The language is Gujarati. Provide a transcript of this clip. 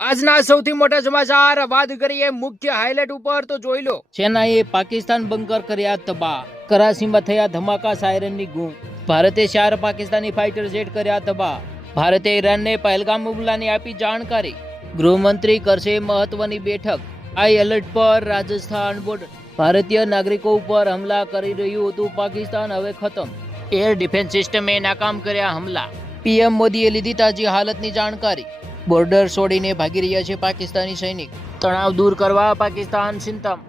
આજના સૌથી મોટા સમાચાર વાત કરીએ મુખ્ય હાઇલાઇટ ઉપર તો જોઈ લો। સેનાએ પાકિસ્તાન બંકર કર્યા તબાહ, કરાચીમાં થયા ધમાકા, સાયરનની ગૂંજ। ભારતે 4 પાકિસ્તાની ફાઇટર જેટ કર્યા તબાહ। ભારતે ઈરાનને પહેલગામ હુમલાની આપી જાણકારી। ગૃહમંત્રી કરશે મહત્વની બેઠક। હાઈ એલર્ટ પર રાજસ્થાન બોર્ડર। ભારતીય નાગરિકો ઉપર હુમલા કરી રહ્યું હતું પાકિસ્તાન, હવે ખતમ। એર ડિફેન્સ સિસ્ટમે નાકામ કર્યા હુમલા। પીએમ મોદીએ લીધી તાજી હાલતની જાણકારી। બોર્ડર છોડીને ભાગી રહ્યા છે પાકિસ્તાની સૈનિક। તણાવ દૂર કરવા પાકિસ્તાન ચિંતામાં।